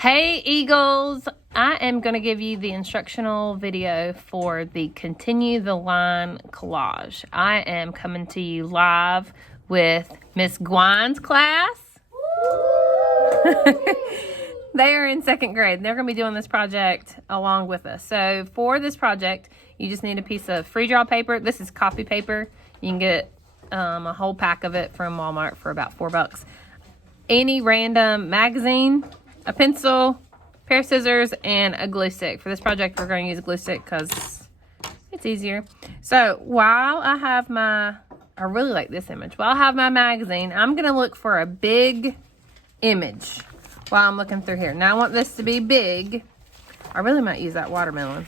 Hey Eagles, I am going to give you the instructional video for the Continue the Line collage. I am coming to you live with Miss Gwine's class. They are in 2nd grade. They're going to be doing this project along with us. So for this project, you just need a piece of free draw paper. This is copy paper. You can get a whole pack of it from Walmart for about $4. Any random magazine, a pencil, pair of scissors, and a glue stick. For this project, we're going to use a glue stick because it's easier. So while I have I really like this image. While I have my magazine, I'm going to look for a big image while I'm looking through here. Now I want this to be big. I really might use that watermelon.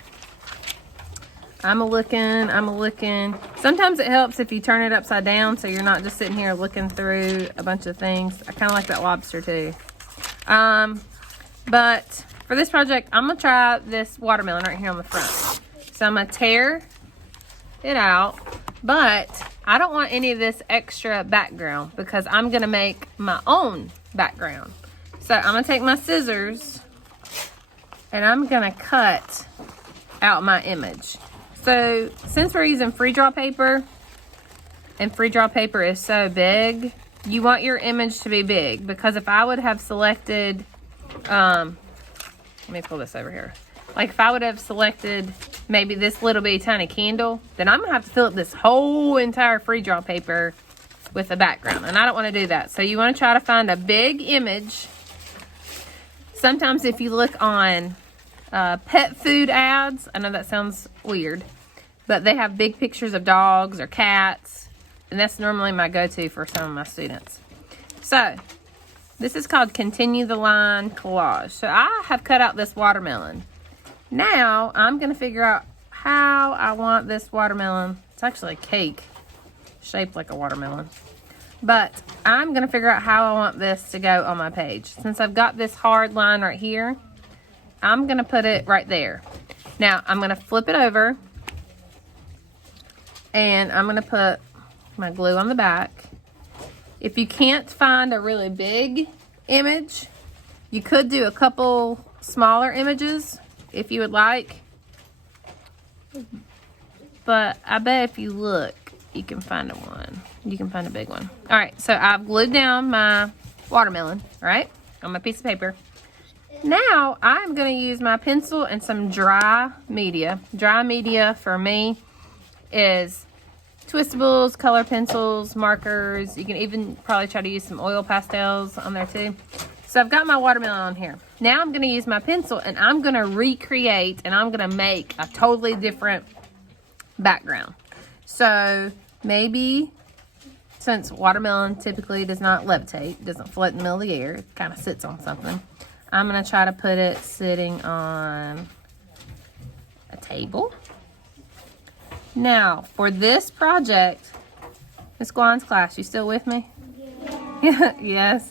I'm looking. Sometimes it helps if you turn it upside down so you're not just sitting here looking through a bunch of things. I kind of like that lobster too. But for this project, I'm going to try this watermelon right here on the front. So I'm going to tear it out, but I don't want any of this extra background because I'm going to make my own background. So I'm going to take my scissors and I'm going to cut out my image. So since we're using free draw paper, and free draw paper is so big, you want your image to be big, because if I would have selected, let me pull this over here. Like if I would have selected maybe this little bitty tiny candle, then I'm gonna have to fill up this whole entire free draw paper with a background, and I don't want to do that. So you want to try to find a big image. Sometimes if you look on pet food ads, I know that sounds weird, but they have big pictures of dogs or cats, and that's normally my go-to for some of my students. So this is called Continue the Line collage. So I have cut out this watermelon. Now I'm going to figure out how I want this watermelon. It's actually a cake shaped like a watermelon. But I'm going to figure out how I want this to go on my page. Since I've got this hard line right here, I'm going to put it right there. Now I'm going to flip it over and I'm going to put my glue on the back. If you can't find a really big image, you could do a couple smaller images if you would like. But I bet if you look, you can find one. You can find a big one. All right, so I've glued down my watermelon, right, on my piece of paper. Now I'm going to use my pencil and some dry media. Dry media for me is Twistables, color pencils, markers. You can even probably try to use some oil pastels on there too. So I've got my watermelon on here. Now I'm going to use my pencil and I'm going to recreate and I'm going to make a totally different background. So maybe, since watermelon typically does not levitate, doesn't float in the middle of the air, it kind of sits on something, I'm going to try to put it sitting on a table. Now, for this project, Miss Gwine's class, you still with me? Yeah. Yes.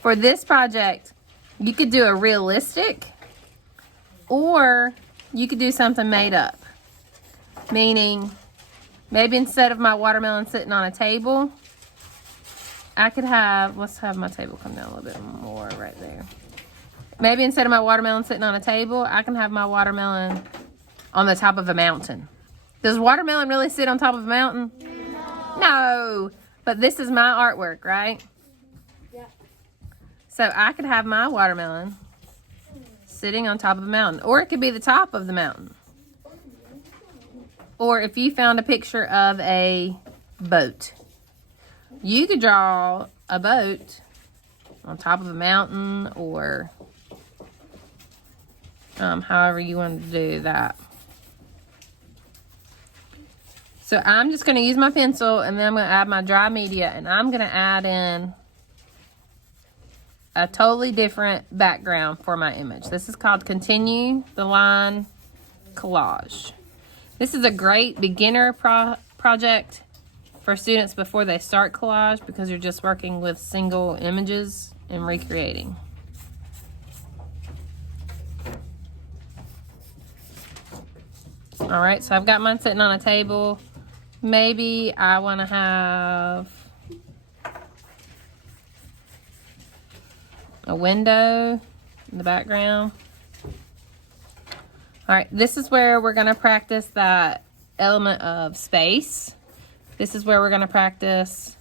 For this project, you could do a realistic, or you could do something made up. Meaning, maybe instead of my watermelon sitting on a table, I could have, let's have my table come down a little bit more right there. Maybe instead of my watermelon sitting on a table, I can have my watermelon on the top of a mountain. Does watermelon really sit on top of a mountain? No. But this is my artwork, right? Yeah. So I could have my watermelon sitting on top of a mountain. Or it could be the top of the mountain. Or if you found a picture of a boat, you could draw a boat on top of a mountain, or however you want to do that. So I'm just going to use my pencil, and then I'm going to add my dry media, and I'm going to add in a totally different background for my image. This is called Continue the Line collage. This is a great beginner project for students before they start collage, because you're just working with single images and recreating. All right, so I've got mine sitting on a table. Maybe I want to have a window in the background. All right, this is where we're gonna practice that element of space. This is where we're gonna practice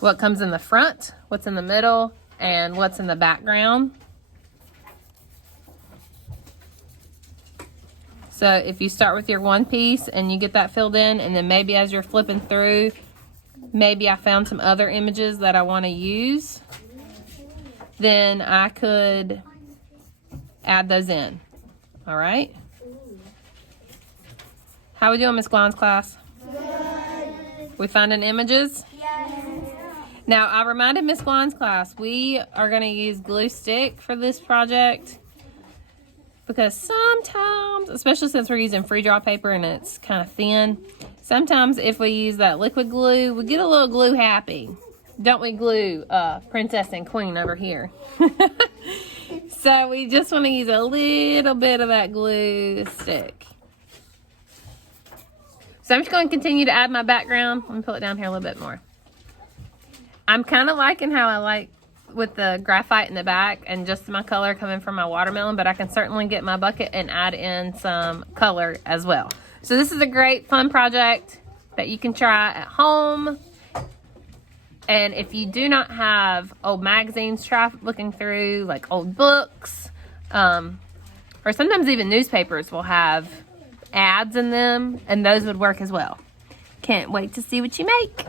what comes in the front, what's in the middle, and what's in the background. So if you start with your one piece and you get that filled in, and then maybe as you're flipping through, maybe I found some other images that I want to use, then I could add those in. All right? How we doing, Miss Glon's class? Good. We finding images? Yes. Now, I reminded Miss Glon's class, we are going to use glue stick for this project because sometimes, especially since we're using free draw paper and it's kind of thin, sometimes if we use that liquid glue, we get a little glue happy. Don't we, glue Princess and Queen over here? So we just want to use a little bit of that glue stick. So I'm just going to continue to add my background. Let me pull it down here a little bit more. I'm kind of liking how I like with the graphite in the back and just my color coming from my watermelon, but I can certainly get my bucket and add in some color as well. So this is a great fun project that you can try at home. And if you do not have old magazines, try looking through like old books, or sometimes even newspapers will have ads in them, and those would work as well. Can't wait to see what you make.